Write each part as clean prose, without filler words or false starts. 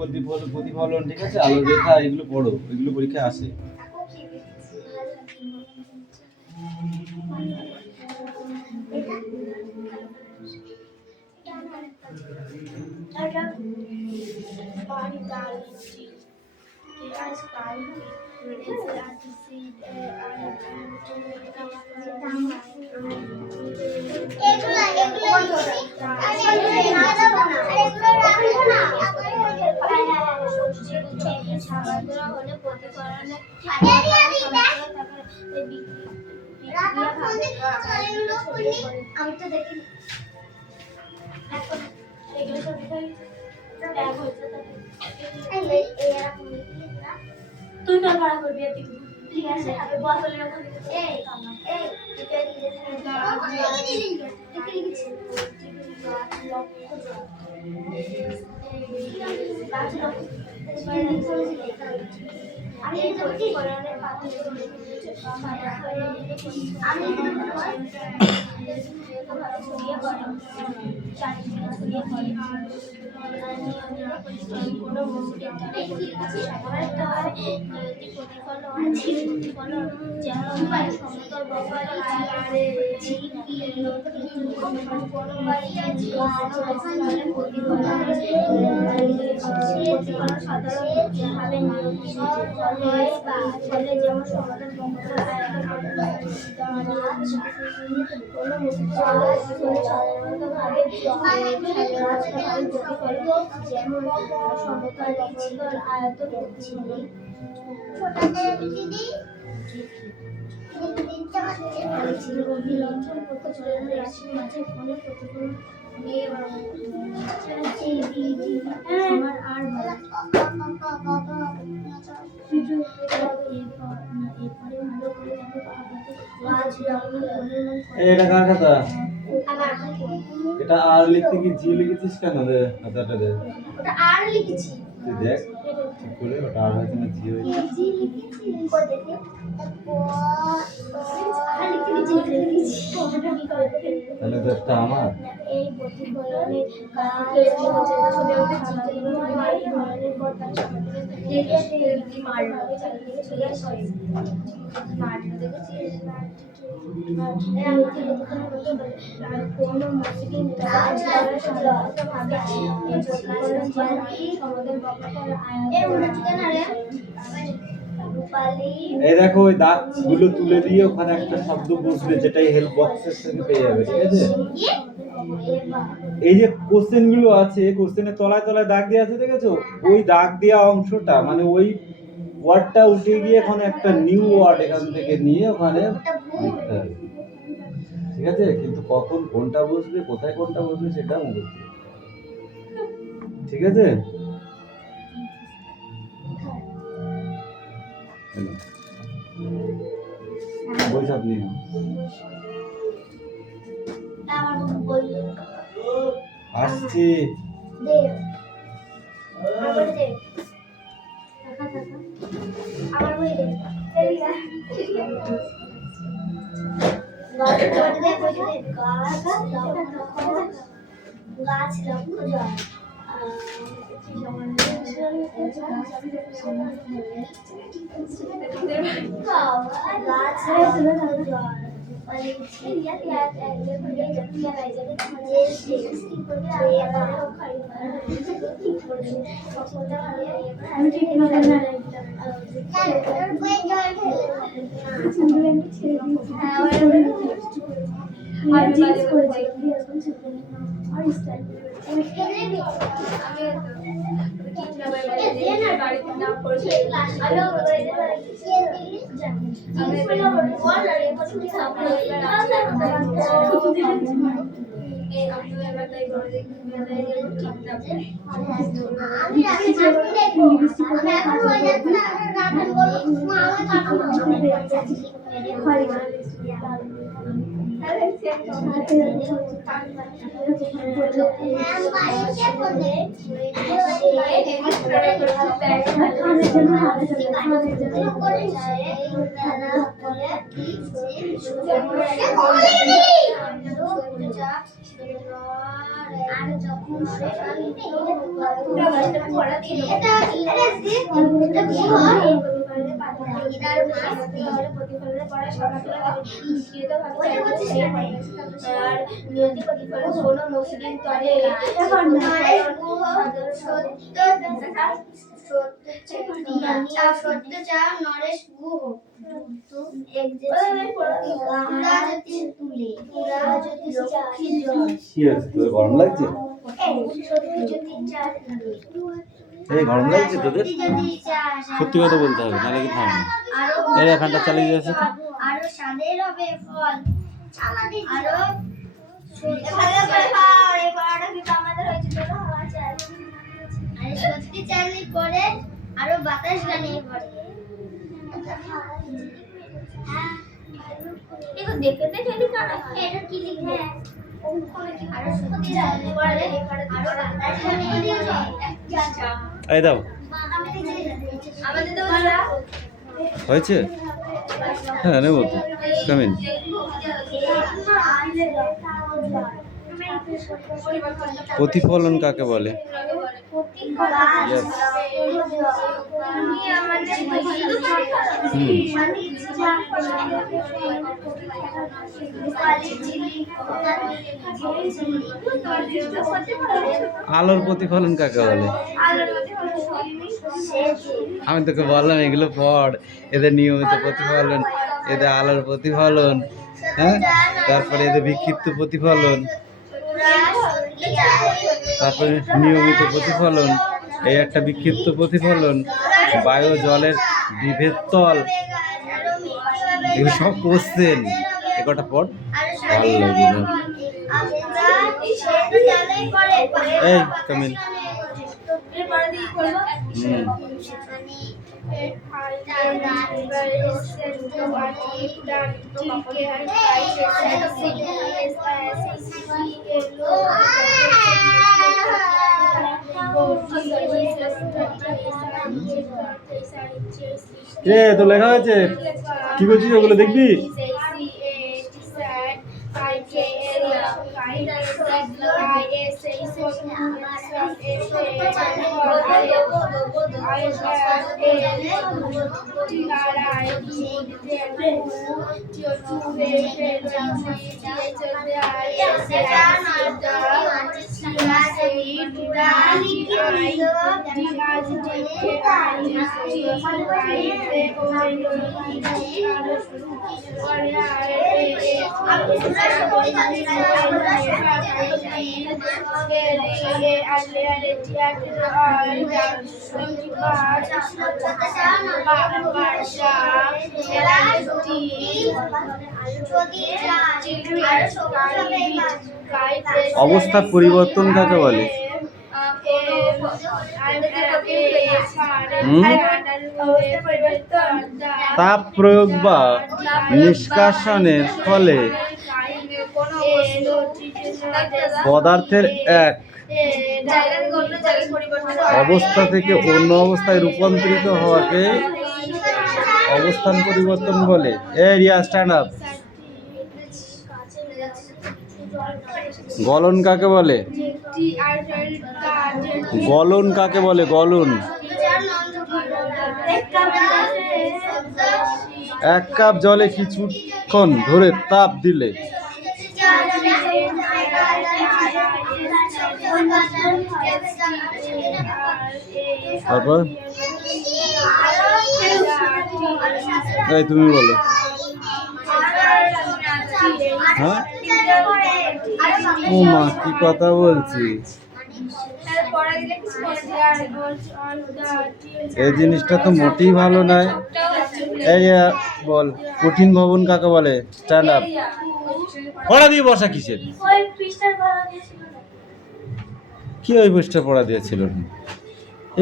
প্রতিফলন, ঠিক আছে, আলোর রেখা, এগুলো পড়ো, এগুলো পরীক্ষায় আসে। আমি তো দেখি তুই তো ভাড়া করবি ঠিক আছে বোতলের ওখানে এই এই আমি যেমন সমাধান এটা কার খাতা? এটা আর লিখতে কি জি লিখেছিস কেন রে? খাতাটা দে। ওটা আর লিখেছি। তুই দেখ ঠিক করে, ওটা আর হয়েছে না জি হয়েছে? জি লিখেছি। কই দেখি। আর লিখেছি জি লিখেছি। ওটা কি করে দেখি? তাহলে দোষটা আমার। এই প্রতিফলনে কাকে হচ্ছে চলে ওঠে চিত্রগুলো মারি ধরনের কথা দেখে কি মারলো চালিয়ে চলে আসে মারলো দেখেছিস কোনো মুসলিম রাজ সাধারণত ভাবে এই প্রতিফলন জানি সমাজের বক্তব্য এই দেখো ওই দাগ গুলো তুলে দিয়ে ওখানে একটা শব্দ বসবে, যেটাই হেল্প বক্সের থেকে পেয়ে যাবে, ঠিক আছে? এই যে কোশ্চেন গুলো আছে, কোশ্চেনের তলায় তলায় দাগ দেওয়া আছে, দেখেছো? ওই দাগ দেওয়া অংশটা মানে ওই ওয়ার্ডটা উঠে গিয়ে ওখানে একটা নিউ ওয়ার্ড এখান থেকে নিয়ে ওখানে লিখতে হবে, ঠিক আছে? কিন্তু কখন কোনটা বসবে, কোথায় কোনটা বসবে সেটা মুখস্থ, ঠিক আছে? বই চাপ নিয়ে আসছি। আমার বই দে গাছ লক্ষ্য জয় আর যখন এটা পড়া ছিল এটা প্রতিফলনের পরে আর নিয়তি প্রতিফলন কোনো মসৃণ তলে নরেশ গুহ কি আছে তোর গরম লাগছে? এই গরম লাগছে তোদের? সত্যি কথা বলতে হবে, নাহলে কিন্তু হবে না। এই ফ্যানটা চালিয়ে দিয়েছে তো। আরো স্বাদের হবে ফল, আরো সত্যি চাইলে পরে আরো বাতাস গানিয়ে পড়ে। এটা দেখতে চাইলে এটা কি লিখবে? আরো সত্যি চাইলে পরে আরো বাতাস গানিয়ে পড়ে। এই দাও আমাদের তো হয়েছে। হ্যাঁ নেব তো, কামিন। প্রতিফলন কাকে বলে? Yes. আলোর প্রতিফলন কাকে বলে? আমি তোকে বললাম এগুলো পড়, এদের নিয়মিত প্রতিফলন, এদের আলোর প্রতিফলন, হ্যাঁ, তারপরে এদের বিক্ষিপ্ত প্রতিফলন, তারপরে নিয়মিত প্রতিফলন, এই একটা বিক্ষিপ্ত প্রতিফলন, বায়ু জলের বিভেদ তল, এগুলো সব কোশ্চেন। এ কটা পড়, ভালো লাগবে না। এই কামিল। তো লেখা হয়েছে, কি করছিস ওগুলো দেখবি? অবস্থা পরিবর্তন কাকে বলে? তাপ প্রয়োগ বা নিষ্কাশনের ফলে পদার্থের এক অবস্থা থেকে অন্য অবস্থায় রূপান্তরিত হওয়াকে অবস্থান পরিবর্তন বলে। Riya stand up. গলন কাকে বলে? গলন কাকে বলে? গলন। এক কাপ জলে কিছুক্ষণ ধরে তাপ দিলে তারপর এই তুমি বলো। হ্যাঁ, ও মা কি কথা বলছিস? এই জিনিসটা তো মোটেই ভালো নয়। এই বল, কঠিন ভবন কাকে বলে? Stand up. পড়া দিয়ে বসা কিসের? কি ওই পৃষ্ঠা পড়া দিয়েছিল?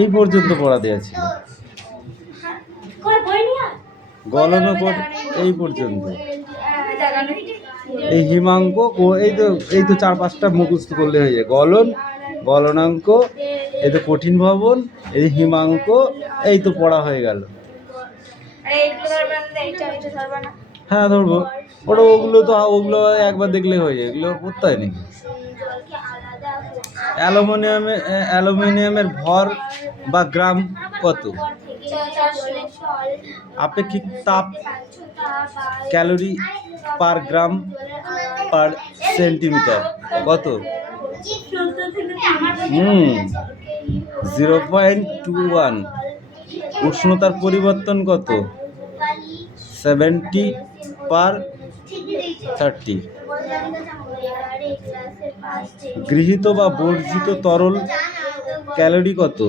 এই পর্যন্ত পড়া দিয়েছিল। গলন এই পর্যন্ত। এই হিমাঙ্ক এই তো 4-5টা মুখস্থ করলে হয়ে যায়। গলন, গলনাঙ্ক, এই তো কঠিন ভবন, এই হিমাঙ্ক, এই তো পড়া হয়ে গেল। হ্যাঁ ধরবো, ওগুলো একবার দেখলে হয়ে যায়, এগুলো পড়তে হয় নাকি? অ্যালুমিনিয়ামের ভর বা গ্রাম কত? আপেক্ষিক তাপ ক্যালোরি পার গ্রাম পার সেন্টিমিটার কত? 0.21। উষ্ণতার পরিবর্তন কত? 70/30। গৃহীত বা বর্জিত তরল ক্যালোরি কত?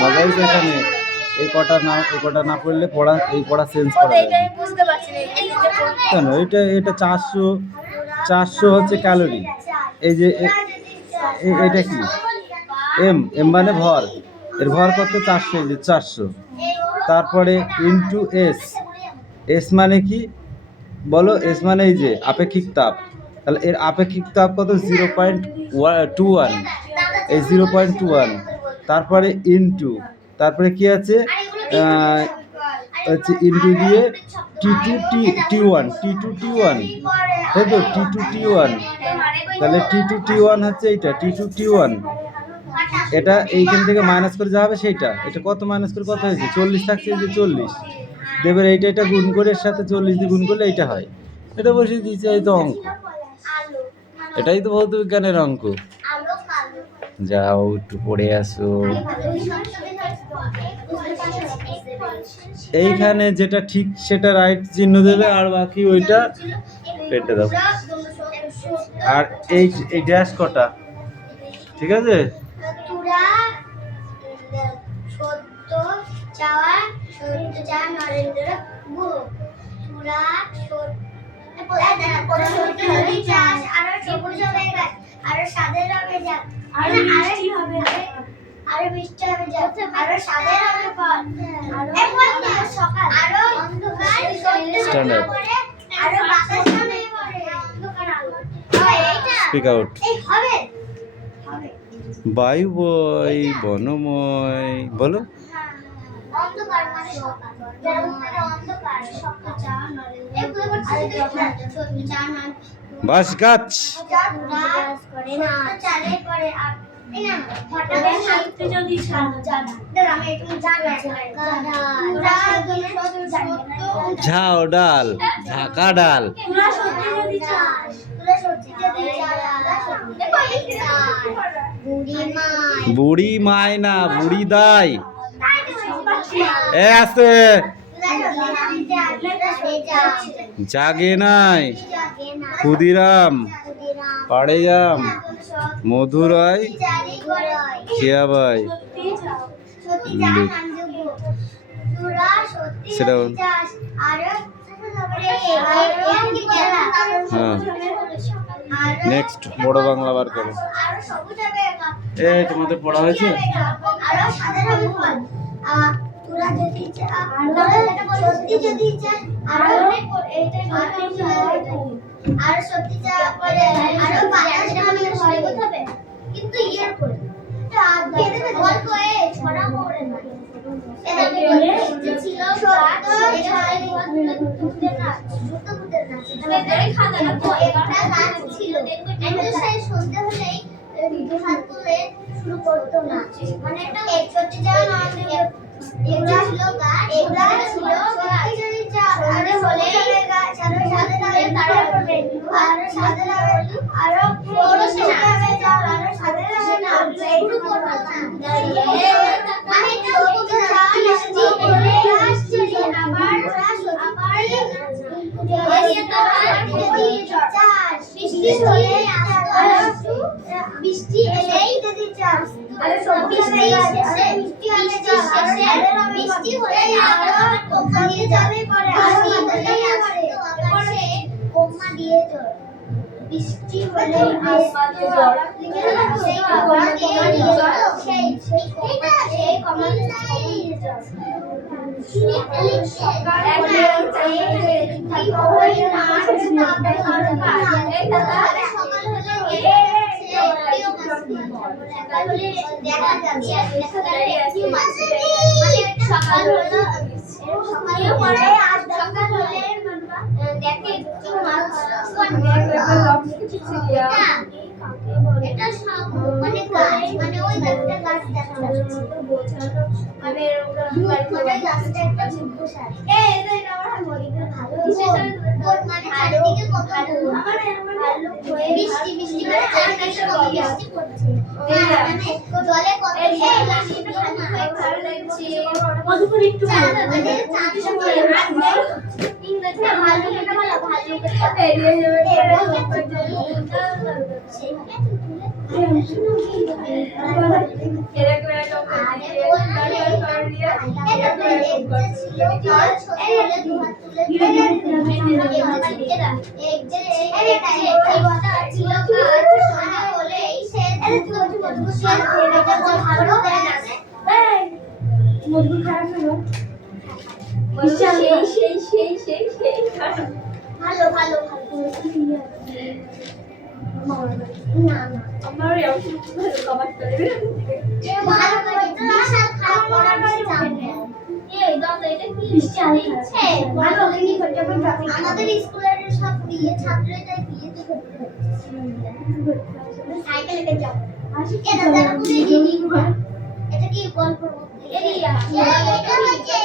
মজাই তো এখানে। এই কটা না পড়লে পড়া চেঞ্জ করা যাবে কেন? এটা 400 হচ্ছে ক্যালোরি। এই যে এটা কি? এম মানে ভর। এর ভর কত? 400। এই যে 400। তারপরে ইনটু এস মানে কি বলো? এস মানে এই যে আপেক্ষিক তাপ। তাহলে এর আপেক্ষিক তাপ কত? 0.21। এই 0.21। তারপরে ইনটু, তারপরে কি আছে? হচ্ছে ইনটু দিয়ে T2T1, তাই তো? T2T1। তাহলে T2T1 হচ্ছে এইটা, T2T1। এটা এইখান থেকে মাইনাস করে যা হবে সেইটা। এটা কত মাইনাস করে কত হয়েছে? 40 থাকছে, এই যে 40। দেবের এইটা গুণ করে এর সাথে 40 দিয়ে গুণ করলে এইটা হয়। এটা বসিয়ে দিয়েছে। এই তো অঙ্ক। এটাই তো ভৌত বিজ্ঞানের অঙ্ক। যাও একটু পড়ে আসো। এইখানে যেটা ঠিক সেটা রাইট চিহ্ন দেবে, আর বাকি ওইটা কেটে দাও। আর এই ড্যাশ কটা? ঠিক আছে? Speak out. বায়ু বই বনময় বলো। বাস গাছ। ঝাউ ডাল, ঝাঁকা ডাল। বুড়ি মায় না, বুড়ি দাই। এ আছে জাগে নাই, ক্ষুদিরাম, পাড়ে যাম, মধুরাই, খিয়াবাই। সেটা হ্যাঁ। নেক্সট বড় বাংলা বার করো। তোমাদের পড়া হয়েছে? শুরু করতো না, মানে একটা সত্যি যাওয়া এগুলা ছিল গাছ, এগুলা ছিল সত্যি যদি আরে বলে গাছ আরো সাদা রঙের তারপরে আরো সাদা রঙের আরো বড় সাদা চাল আরো সাদা রঙের না শুরু করতো না মানে তো চাল মিষ্টি বলে গাছ ছিল আবার বৃষ্টি হলে বৃষ্টি এলেই যদি চাষ আর বৃষ্টি হলে কোম্পানি যাবে পরে কোম্মা দিয়ে জল বৃষ্টি হলে সেই সকাল হলো দেখে এটা সব মানে গাছ মানে ওই একটা গাছ দেখা যাচ্ছে বোঝানো মানে মানে গাছটা একটা ঝুমকো শাড়ি এই এটা আমার বলি ভালো মানে চারিদিকে কত ভালো বৃষ্টি বৃষ্টি মানে চারিদিকে কত বৃষ্টি পড়ছে মানে জলে কত এই লাশটা ভালো লাগছে মধুপুর একটু মানে চাঁদ সময় ইংরেজি ভালো এটা বলা ভালো এরিয়া মজবুত খারাপ হলো সেই ভালো ভালো না না আমার ভালো কমার্স করে ভালো করে তো খারাপ করার চাই এই দাদা এটা কি দিচ্ছে ভালো কি করতে পারবে আমাদের স্কুলের সব বিয়ে ছাত্ররা বিয়েতে করতে সাইকেলে যাও এটা দাদা বুঝে দিদি এটা কি গল্প এরিয়া এটা হচ্ছে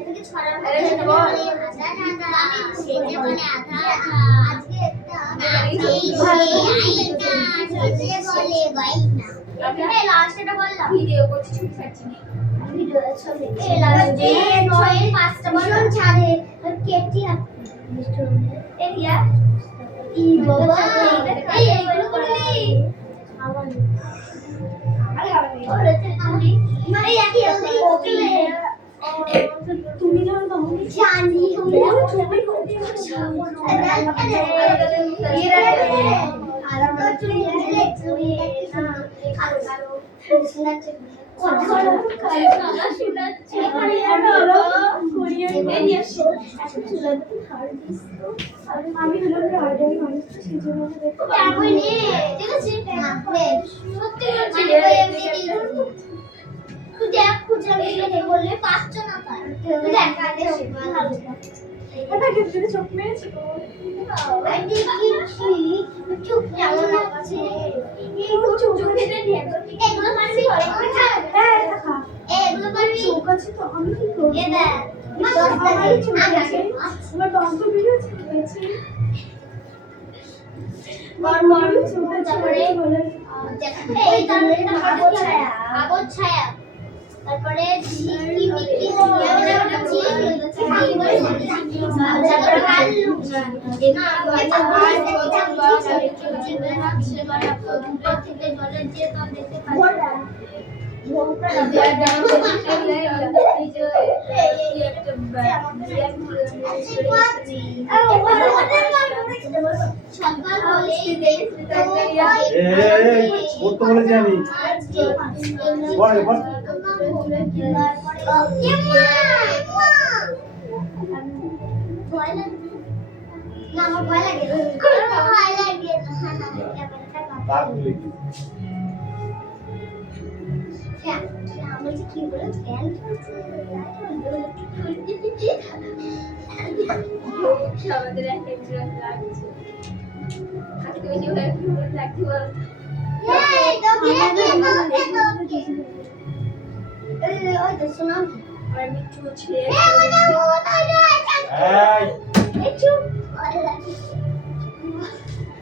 এটা কি ছড়ার মধ্যে বলে সেটা বলে আধা আজকে একটা বলে বাইনা আপনি লাস্টটা বললাম ভিডিও করছি ছবি ছাড়ছি ভিডিও ছবি লাস্টে 9:05টা বলুন ছাড়ে কেটি এরিয়া ই বাবা এই এগুলো করলি আবার আরে আমি মানে একই ওকে তুমি জানো তো আমি জানি ছবি করতে আমি দেখ খুঁজে আমি বললে পাঁচটা না পার দেখ আগে ভালো এটা কি তুমি চোখ মেরেছো আমি দেখছি চোখ কেমন লাগছে এই চোখ খেতে নিয়ে এগুলো পারবি হ্যাঁ দেখা এগুলো পারবি চোখ আছে তো আমি কি করব এ দেখ আমার চোখ আছে আমার দন্ত ভিডিও আছে বড় চোখ তারপরে এই তারপরে কাগজ ছায়া তারপরে ঝিকি মিকি তারপরে কালু থেকে জলের যে তল দেখতে সকাল বলেছি আমি আমার ভয় লাগে ভয় লাগে বলছি কি বলে ফ্যান আমাদের একটা লাগছে আজকে বেশি লাগছে ওই তো শোনা আর মিঠু ছেড়ে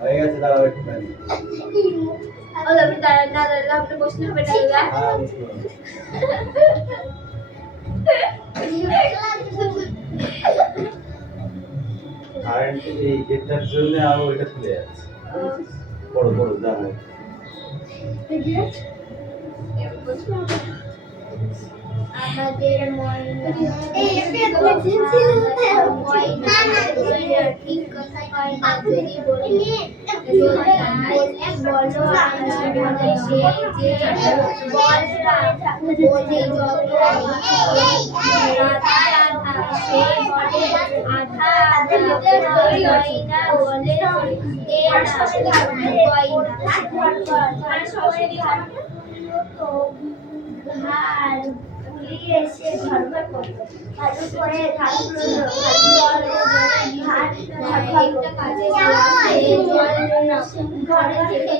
হয়ে গেছে দাঁড়াও একটু আপনি দাঁড়ান না দাঁড়ালে আপনি বসতে হবে না কারেন্ট এই গেটটার জন্য আরো এটা খুলে যাচ্ছে বড় বড় জানাই আমাদের ময়না এই ময়না ঠিক কথা কয় না যদি বলি বলো বলে সে যে বলরা বলে যত রাধা রাধা সে বলে আধা আধা ময়না বলে এ ময়না মানে সবাই ভার গিয়ে সে ঘর ঘর করতো, ঘর করে ধানগুলো ঘরে থেকে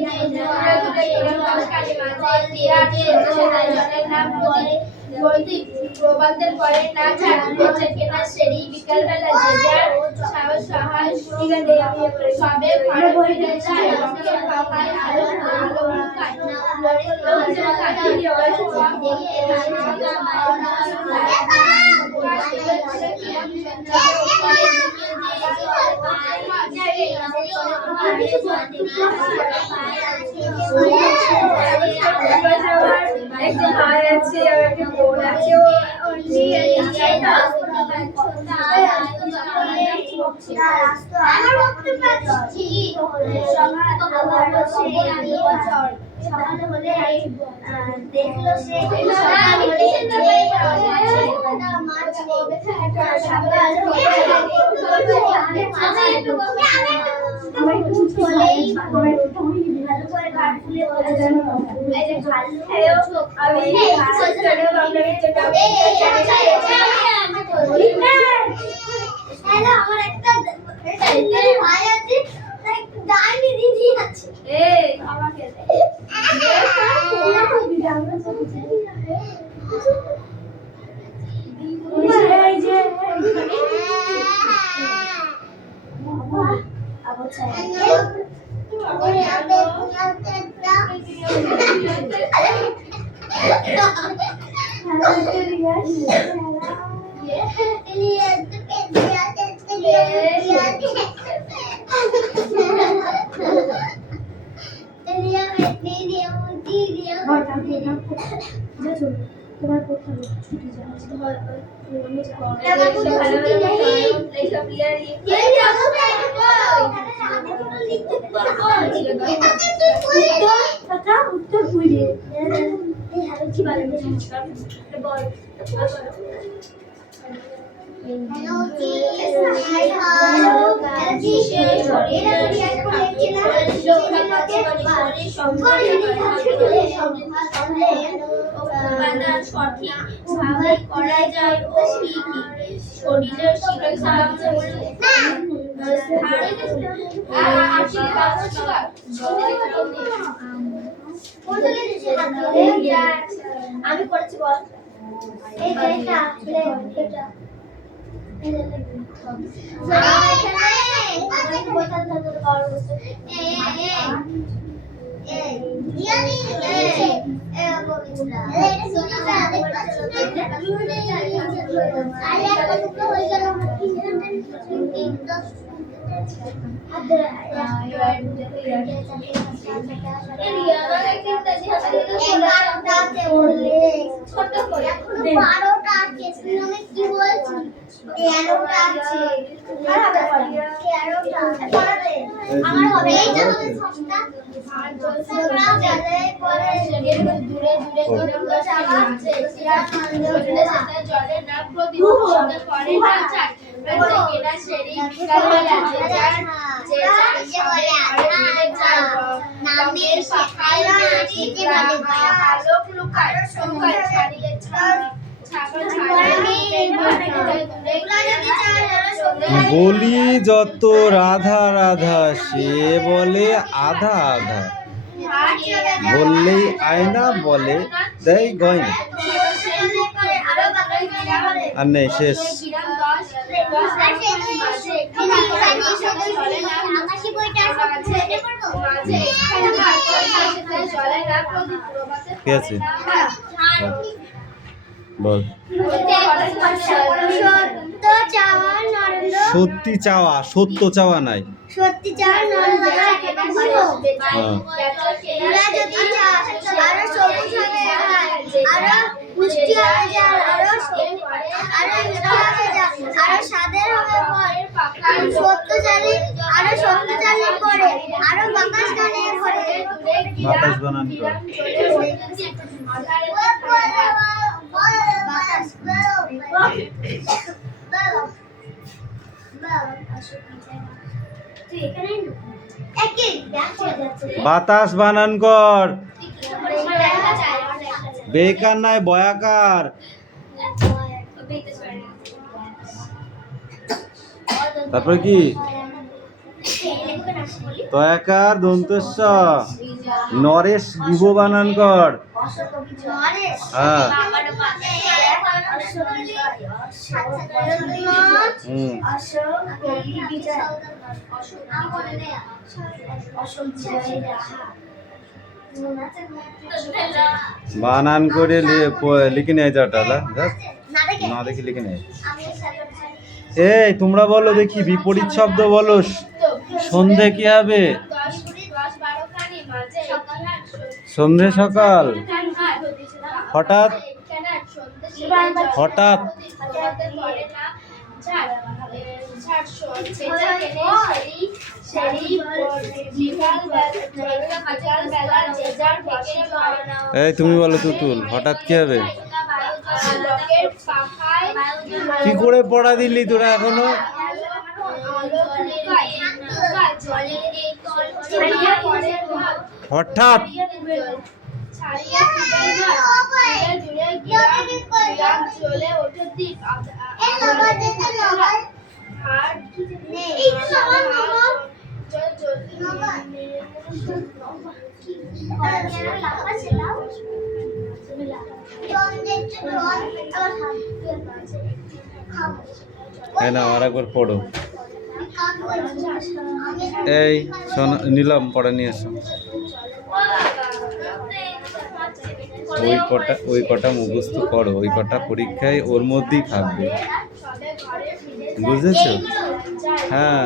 প্রবাদের পরে না ঝাড়ু করছে কেনা সেরি বিকালবেলা যে যার সাহস সবে ঘরে বসে যায় রঙের পাখায় আলো আলো লুকায় লোকজন কাটিয়ে একটা ভাই আছে আর একটা বোন আছে ও আমার বক্তব্য পাচ্ছি সকাল হলে দেখলো সে আমার একটা ভাই আছে, ডাইনি দিদি আছে। আমাকে তোমার কোথাও ছুটি উত্তর বুঝে কি বল সঠিক করা যায় ও কি শরীরের আমি করেছি বল এই এটা এটা ছোট করে 12টা আছে তুই আমি কি বলছিস 13টা আছে আর হবে 13টা পড়াতে আমার হবে এইটা হবে 6টা আর জলসা যাবে পরে দূরে দূরে চালাচ্ছে সিরা মন্দিরে সাথে জলে না প্রদীপ করে না চাই কেনা সেরি বিকালবেলা যে যার বলে নামের পাখায় নাচিতে বলে আলোক লুকায় সংখ্যা ছাড়িয়ে বলি যত রাধা রাধা সে বলে আধা আধা, বললেই আয়না বলে দেয় গয়না। আর নেই শেষ। ঠিক আছে বল। সত্যি চাওয়া সত্য চাওয়া নাই, সত্যি চাওয়া নরদা যদি আরো সবুজ হবে আরো পুষ্টি হবে আরো আরো স্বাদের হবে ফল সত্য জানি আরো সত্য জানি করে আরো বাতাস গানে করে বাতাস বানান কর। বাতাস বানান কর, বেকার নাই বয়াকার। তারপরে কি তয়াকার দন্তস্ব নরেশ গুহ বানান কর। হ্যাঁ বানান করে লিখে নিয়ে যাওয়াটা না দেখি লিখে নেয়। এই তোমরা বলো দেখি বিপরীত শব্দ বলো। সন্ধে কি হবে? সন্ধে সকাল। হঠাৎ হঠাৎ এই তুমি বলো তুতুল হঠাৎ কি হবে? কি করে পড়া দিলি তোরা এখনো? হঠাৎ হ্যাঁ না আর একবার পড়ো। এই নিলাম পড়া নিয়ে এসো। ওই কটা মুখস্থ করো, ওই কটা পরীক্ষায় ওর মধ্যেই থাকবে, বুঝেছো? হ্যাঁ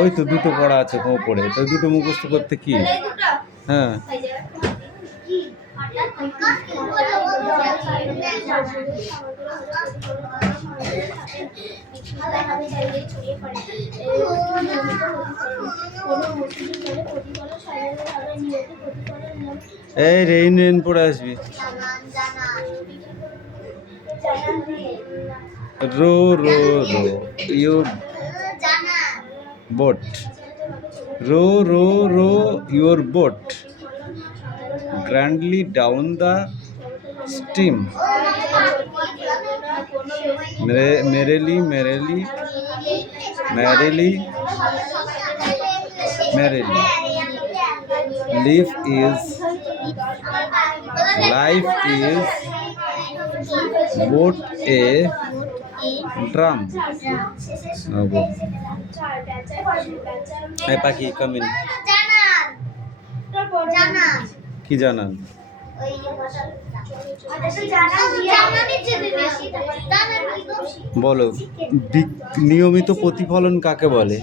ওই তো দুটো পড়া আছে তোমার পড়ে, তো দুটো মুখস্থ করতে কি? হ্যাঁ এই রেইন পড়ে আসবি। Row row row your boat. Row, row, row your boat grandly down the stream. Merrily, merrily, merrily, merrily. Life is boat a drum. এই পাখি কামিন কি জানান? বলো নিয়মিত প্রতিফলন কাকে বলে?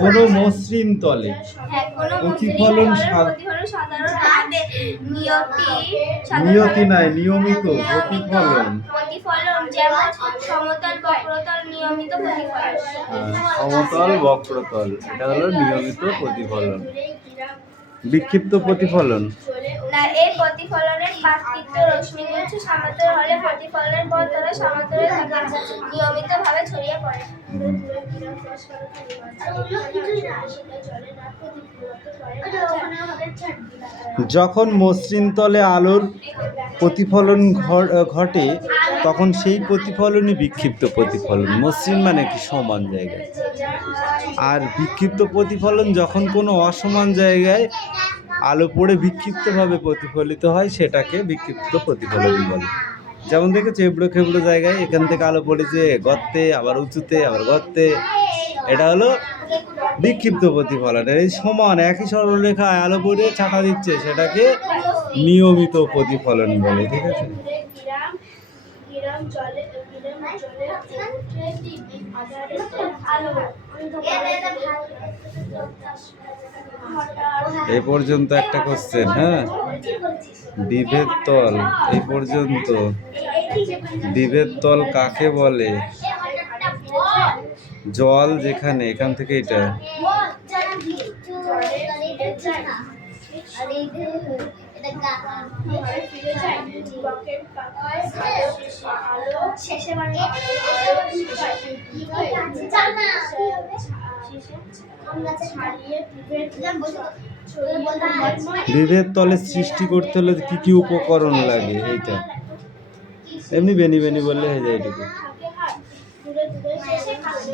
কোন মসৃণ তলে প্রতিফলন নিয়তি নাই নিয়মিত প্রতিফলন। সমতল বক্রতল এটা হলো নিয়মিত প্রতিফলন। বিক্ষিপ্ত প্রতিফলন এই প্রতিফলনের পার্থিত্য রশ্মিগুচ্ছ সমান্তর হলে প্রতিফলনের পর তারা সমান্তরে নিয়মিতভাবে ছড়িয়ে পড়ে। যখন মসৃণ তলে আলোর প্রতিফলন ঘটে তখন সেই প্রতিফলনই বিক্ষিপ্ত প্রতিফলন। মসৃণ মানে কি? সমান জায়গায়। আর বিক্ষিপ্ত প্রতিফলন যখন কোনো অসমান জায়গায় আলো পড়ে বিক্ষিপ্তভাবে প্রতিফলিত হয় সেটাকে বিক্ষিপ্ত প্রতিফলন বলে। যেমন দেখেছো এবড়ো খেবড়ো জায়গায় এখান থেকে আলো পড়েছে গর্তে, আবার উঁচুতে, আবার গর্তে, এটা হলো বিক্ষিপ্ত প্রতিফলন। এই সমান একই সরলরেখায় আলো পড়ে ছাটা দিচ্ছে সেটাকে নিয়মিত প্রতিফলন বলে। ঠিক আছে? এই পর্যন্ত একটা কোশ্চেন। হ্যাঁ বিভেদ তল এই পর্যন্ত। বিভেদ তল কাকে বলে? জল যেখানে এখান থেকে এটা ঘরে ফিরে যায় বকের পাখায় আলো শেষে মানে ছাড়িয়ে বিভেদ তলে সৃষ্টি করতে হলে কি কি উপকরণ লাগে এইটা এমনি বেনি বেনি বললে হয়ে যায় এটুকু থাকে হাত দূরে দূরে শেষে পাশে